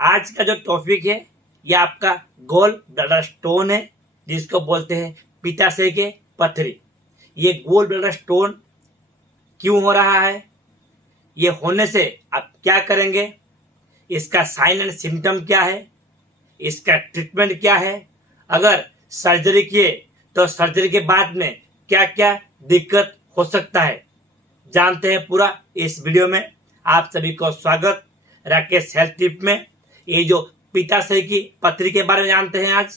आज का जो टॉपिक है ये आपका गोल ब्लैडर स्टोन है, जिसको बोलते हैं पित्ताशय के पथरी। ये गोल ब्लैडर स्टोन क्यों हो रहा है, ये होने से आप क्या करेंगे, इसका साइन एंड सिम्टम क्या है, इसका ट्रीटमेंट क्या है, अगर सर्जरी किए तो सर्जरी के बाद में क्या क्या दिक्कत हो सकता है, जानते हैं पूरा इस वीडियो में। आप सभी को स्वागत राकेश हेल्थ टिप में। ये जो पित्ताशय की पथरी के बारे में जानते हैं आज।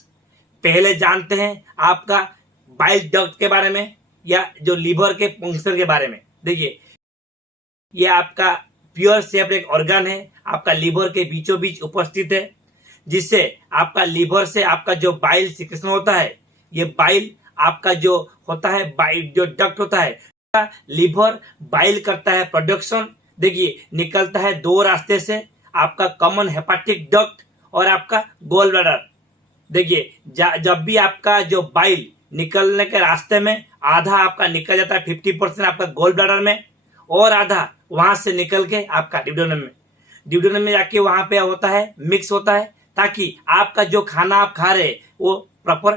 पहले जानते हैं आपका बाइल डक्ट के बारे में या जो लीवर के फंक्शन के बारे में। देखिए, ये आपका प्योर शेप एक ऑर्गन है, आपका लीवर के बीचों बीच उपस्थित है, जिससे आपका लीवर से आपका जो बाइल सिक्रेशन होता है, ये बाइल आपका जो होता है बाइल जो डक्ट होता है, लीवर बाइल करता है प्रोडक्शन। देखिए, निकलता है दो रास्ते से, आपका कॉमन हेपाटिक डक्ट और आपका गोल ब्लैडर। देखिए, जब भी आपका जो बाइल निकलने के रास्ते में आधा आपका निकल जाता है 50% आपका गोल ब्लैडर में, और आधा वहां से निकल के आपका डिप्डोनम में जाके वहां पे होता है मिक्स होता है, ताकि आपका जो खाना आप खा रहे वो प्रॉपर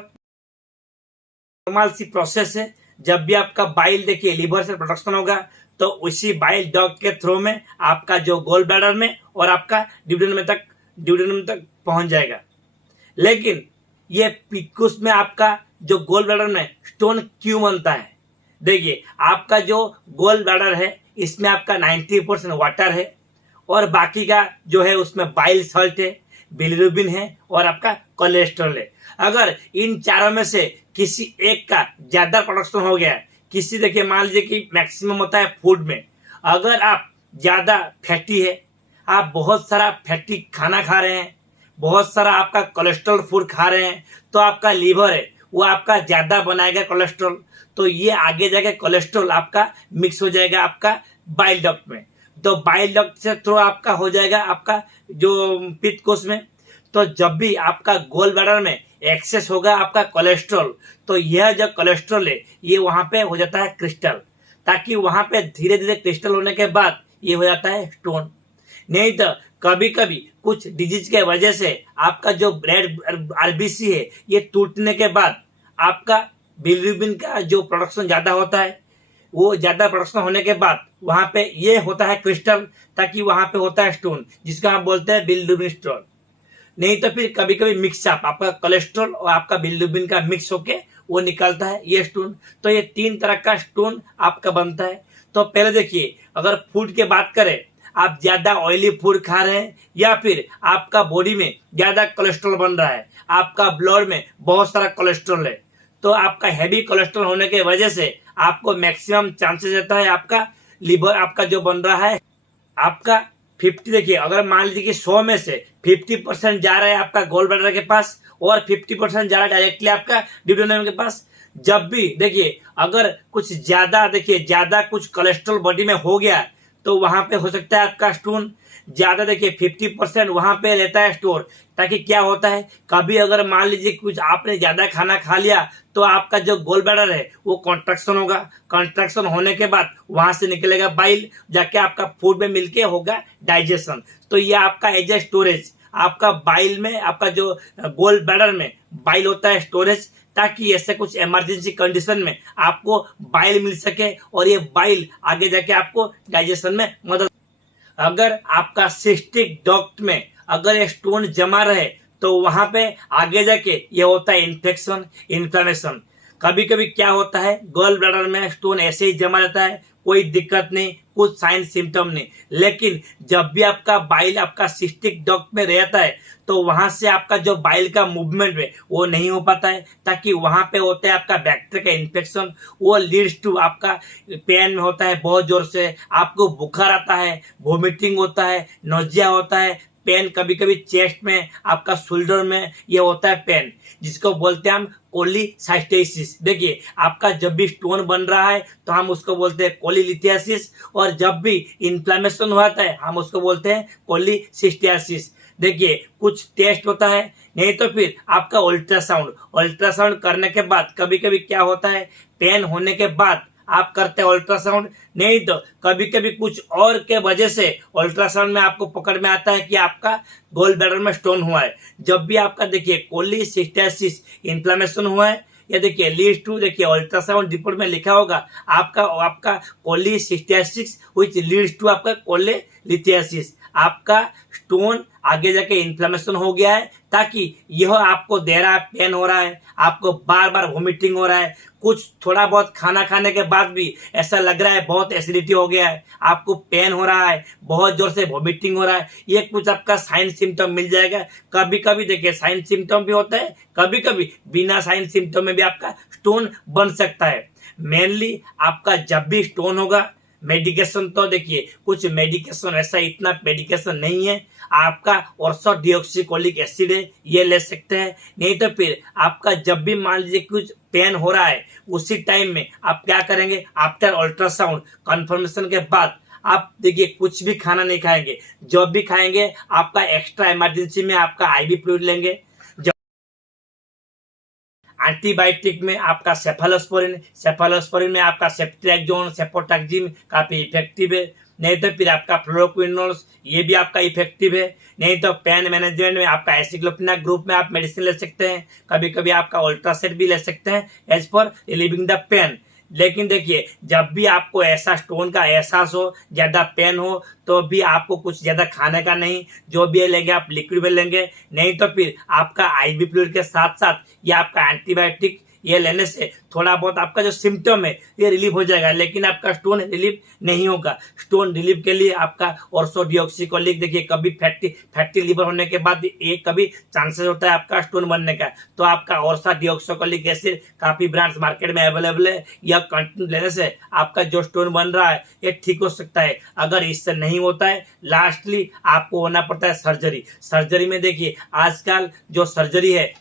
नॉर्मल सी प्रोसेस है। जब भी आपका बाइल देखिए लीवर से प्रोडक्शन होगा तो उसी बाइल डक्ट के थ्रू में आपका जो गोल ब्लैडर में और आपका डिप्डोनम तक पहुंच जाएगा। लेकिन ये पिक्कुस में आपका जो गोल ब्लैडर में स्टोन क्यों बनता है? देखिए, आपका जो गोल ब्लैडर है इसमें आपका 90% वाटर है और बाकी का जो है उसमें बाइल सॉल्ट है, बिलिरुबिन है और आपका कोलेस्ट्रॉल है। अगर इन चारों में से किसी एक का ज्यादा प्रोडक्शन हो गया, किसी देखिए मान लीजिए कि मैक्सिमम होता है फूड में, अगर आप ज्यादा फैटी है, आप बहुत सारा फैटी खाना खा रहे हैं, बहुत सारा आपका कोलेस्ट्रॉल फूड खा रहे हैं, तो आपका लीवर है वो आपका ज्यादा बनाएगा कोलेस्ट्रॉल, तो ये आगे जाके कोलेस्ट्रॉल आपका मिक्स हो जाएगा आपका बाइल डक्ट में, तो बाइल डक्ट से थ्रू आपका हो जाएगा आपका जो पित्त कोश में। तो जब भी आपका गोल ब्लैडर में एक्सेस होगा आपका कोलेस्ट्रॉल, तो यह जो कोलेस्ट्रॉल है ये वहां पे हो जाता है क्रिस्टल, ताकि वहां पे धीरे धीरे क्रिस्टल होने के बाद ये हो जाता है स्टोन। नहीं तो कभी कभी कुछ डिजीज के वजह से आपका जो रेड आरबीसी है ये टूटने के बाद आपका बिलिरुबिन का जो प्रोडक्शन ज्यादा होता है, वो ज्यादा प्रोडक्शन होने के बाद वहां पे ये होता है क्रिस्टल, ताकि वहां पे होता है स्टोन, जिसको हम बोलते हैं बिलिरुबिन स्टोन। नहीं तो फिर कभी कभी मिक्सअप आपका कोलेस्ट्रॉल और आपका बिलिरुबिन का मिक्स होके वो निकलता है ये स्टोन। तो ये तीन तरह का स्टोन आपका बनता है। तो पहले देखिए, अगर फूड की बात करें, आप ज्यादा ऑयली फूड खा रहे हैं या फिर आपका बॉडी में ज्यादा कोलेस्ट्रॉल बन रहा है, आपका ब्लड में बहुत सारा कोलेस्ट्रॉल है, तो आपका हैवी कोलेस्ट्रॉल होने की वजह से आपको मैक्सिमम चांसेस रहता है आपका लीवर आपका जो बन रहा है आपका 50। देखिए, अगर मान लीजिए कि 100 में से 50% जा रहा है आपका गोल ब्लैडर के पास और 50% जा रहा है डायरेक्टली आपका डिप्डोनम के पास। जब भी देखिए अगर कुछ ज्यादा कुछ कोलेस्ट्रॉल बॉडी में हो गया तो वहां पे हो सकता है आपका स्टोन ज्यादा। देखिए 50% वहां पे रहता है स्टोर, ताकि क्या होता है, कभी अगर मान लीजिए कुछ आपने ज्यादा खाना खा लिया तो आपका जो गोल ब्लैडर है वो कॉन्ट्रैक्शन होगा, कॉन्ट्रैक्शन होने के बाद वहां से निकलेगा बाइल, जाके आपका फूड में मिलके होगा डाइजेशन। तो ये आपका एज ए स्टोरेज, आपका बाइल में आपका जो गोल ब्लैडर में बाइल होता है स्टोरेज, ताकि ऐसे कुछ इमरजेंसी कंडीशन में आपको बाइल मिल सके और ये बाइल आगे जाके आपको डाइजेशन में मदद। अगर आपका सिस्टिक डक्ट में अगर ये स्टोन जमा रहे तो वहां पे आगे जाके ये होता है इन्फेक्शन, इन्फ्लेमेशन। कभी कभी क्या होता है, गोल ब्लैडर में स्टोन ऐसे ही जमा रहता है, कोई दिक्कत नहीं, कुछ साइन सिम्टम नहीं, लेकिन जब भी आपका बाइल आपका सिस्टिक डक्ट में रहता है तो वहां से आपका जो बाइल का मूवमेंट है वो नहीं हो पाता है, ताकि वहां पे होता है आपका बैक्टीरिया का इन्फेक्शन, वो लीड्स टू आपका पेन में होता है बहुत जोर से, आपको बुखार आता है, वोमिटिंग होता है, नोजिया होता है, पेन कभी कभी चेस्ट में आपका शोल्डर में ये होता है पेन, जिसको बोलते हैं हम कोलीसाइस्टेसिस। देखिए, आपका जब भी स्टोन बन रहा है तो हम उसको बोलते हैं कोलीलिथियासिस, और जब भी इन्फ्लेमेशन होता है हम उसको बोलते हैं कोलीसिस्टियासिस। देखिए, कुछ टेस्ट होता है, नहीं तो फिर आपका अल्ट्रासाउंड करने के बाद कभी कभी क्या होता है, पेन होने के बाद आप करते हैं अल्ट्रासाउंड, नहीं तो कभी कभी कुछ और के वजह से अल्ट्रासाउंड में आपको पकड़ में आता है कि आपका गोल ब्लैडर में स्टोन हुआ है। जब भी आपका देखिए कोलिसिस्टेसिस इन्फ्लेमेशन हुआ है, या देखिए लीड्स टू, देखिए अल्ट्रासाउंड रिपोर्ट में लिखा होगा आपका कोलिसिस्टेसिस व्हिच लीड्स टू आपका कोलेलिथियासिस, आपका स्टोन आगे जाके इन्फ्लेमेशन हो गया है, ताकि यह आपको दे रहा है, पेन हो रहा है, आपको बार बार वोमिटिंग हो रहा है, कुछ थोड़ा बहुत खाना खाने के बाद भी ऐसा लग रहा है बहुत एसिडिटी हो गया है, आपको पेन हो रहा है, बहुत जोर से वोमिटिंग हो रहा है, ये कुछ आपका साइन सिम्टम मिल जाएगा। कभी कभी देखिए साइन सिम्टम भी होता है, कभी कभी बिना साइन सिम्टम में भी आपका स्टोन बन सकता है। मेनली आपका जब भी स्टोन होगा, मेडिकेशन तो देखिए कुछ मेडिकेशन ऐसा इतना मेडिकेशन नहीं है, आपका ऑर्थोडिऑक्सीकोलिक एसिड है, ये ले सकते हैं। नहीं तो फिर आपका जब भी मान लीजिए कुछ पेन हो रहा है, उसी टाइम में आप क्या करेंगे, आफ्टर अल्ट्रासाउंड कंफर्मेशन के बाद आप देखिए कुछ भी खाना नहीं खाएंगे, जब भी खाएंगे आपका एक्स्ट्रा इमरजेंसी में आपका आईवी फ्लूइड लेंगे। एंटीबायोटिक में आपका सेफालोस्पोरिन में आपका सेफ्ट्रियाक्सोन, सेफोटैक्सिम काफी इफेक्टिव है। नहीं तो फिर आपका फ्लोरोक्विनोल्स, ये भी आपका इफेक्टिव है। नहीं तो पेन मैनेजमेंट में आपका एसिक्लोफेनाक ग्रुप में आप मेडिसिन ले सकते हैं, कभी कभी आपका अल्ट्रासेट भी ले सकते हैं as for relieving the pain. लेकिन देखिए जब भी आपको ऐसा स्टोन का एहसास हो, ज्यादा पेन हो, तो भी आपको कुछ ज्यादा खाने का नहीं, जो भी लेंगे आप लिक्विड में लेंगे। नहीं तो फिर आपका आईवी फ्लूइड के साथ साथ ये आपका एंटीबायोटिक ये लेने से थोड़ा बहुत आपका जो सिम्टम है ये रिलीव हो जाएगा, लेकिन आपका स्टोन रिलीव नहीं होगा। स्टोन रिलीव के लिए आपका ऑर्थोडिऑक्सीकोलिक, देखिए कभी फैटी लिवर होने के बाद एक कभी चांसेस होता है आपका स्टोन बनने का, तो आपका ऑर्थोडिऑक्सीकोलिक एसिड काफी ब्रांड्स मार्केट में अवेलेबल है, यह कंटिन्यू लेने से आपका जो स्टोन बन रहा है ये ठीक हो सकता है। अगर इससे नहीं होता है, लास्टली आपको होना पड़ता है सर्जरी में देखिए आजकल जो सर्जरी है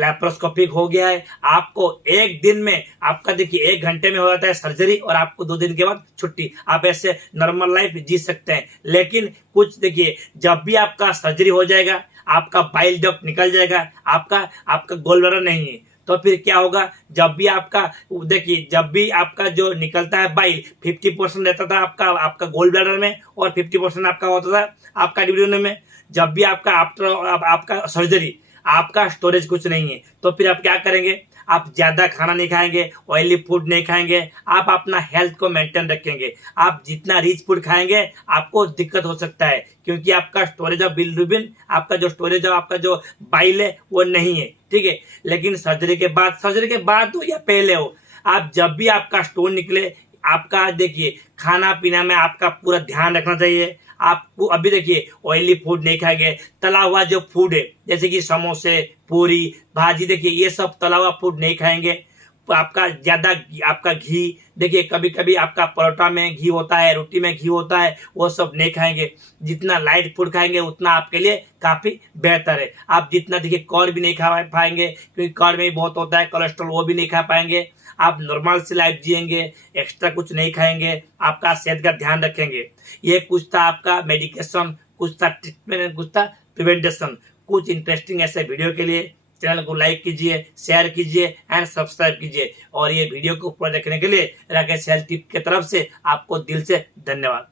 लैप्रोस्कोपिक हो गया है। आपको एक दिन में आपका देखिए 1 घंटे में हो जाता है सर्जरी, और आपको 2 दिन के बाद छुट्टी, आप ऐसे नॉर्मल लाइफ जी सकते हैं। लेकिन कुछ देखिए जब भी आपका सर्जरी हो जाएगा, आपका बाइल डक्ट निकल जाएगा, आपका गोल ब्लैडर नहीं है, तो फिर क्या होगा, जब भी आपका देखिए जब भी आपका जो निकलता है बाइल 50% रहता था आपका गोल ब्लैडर में, और 50% आपका होता था आपका डिविजन में। जब भी आपका आपका सर्जरी आपका स्टोरेज कुछ नहीं है, तो फिर आप क्या करेंगे, आप ज्यादा खाना नहीं खाएंगे, ऑयली फूड नहीं खाएंगे, आप अपना हेल्थ को मेंटेन रखेंगे। आप जितना रिच फूड खाएंगे आपको दिक्कत हो सकता है, क्योंकि आपका स्टोरेज ऑफ बिलिरुबिन, आपका जो स्टोरेज ऑफ आपका जो बाइल है वो नहीं है, ठीक है। लेकिन सर्जरी के बाद हो या पहले हो, आप जब भी आपका स्टोन निकले, आपका देखिए खाना पीना में आपका पूरा ध्यान रखना चाहिए। आपको अभी देखिए ऑयली फूड नहीं खाएंगे, तला हुआ जो फूड है जैसे कि समोसे, पूरी, भाजी, देखिए ये सब तला हुआ फूड नहीं खाएंगे। आपका ज्यादा आपका घी, देखिए कभी कभी आपका परोठा में घी होता है, रोटी में घी होता है, वो सब नहीं खाएंगे। जितना लाइट फूड खाएंगे उतना आपके लिए काफी बेहतर है। आप जितना देखिए कॉर्न भी नहीं खा पाएंगे, क्योंकि कॉर्न में भी बहुत होता है कोलेस्ट्रॉल, वो भी नहीं खा पाएंगे। आप नॉर्मल से लाइफ जिएंगे, एक्स्ट्रा कुछ नहीं खाएंगे, आपका सेहत का ध्यान रखेंगे। ये कुछ था आपका मेडिकेशन, कुछ था ट्रीटमेंट, कुछ था प्रिवेंटेशन। कुछ इंटरेस्टिंग ऐसे वीडियो के लिए चैनल को लाइक कीजिए, शेयर कीजिए एंड सब्सक्राइब कीजिए। और ये वीडियो को पूरा देखने के लिए राकेश हेल्थ टिप की तरफ से आपको दिल से धन्यवाद।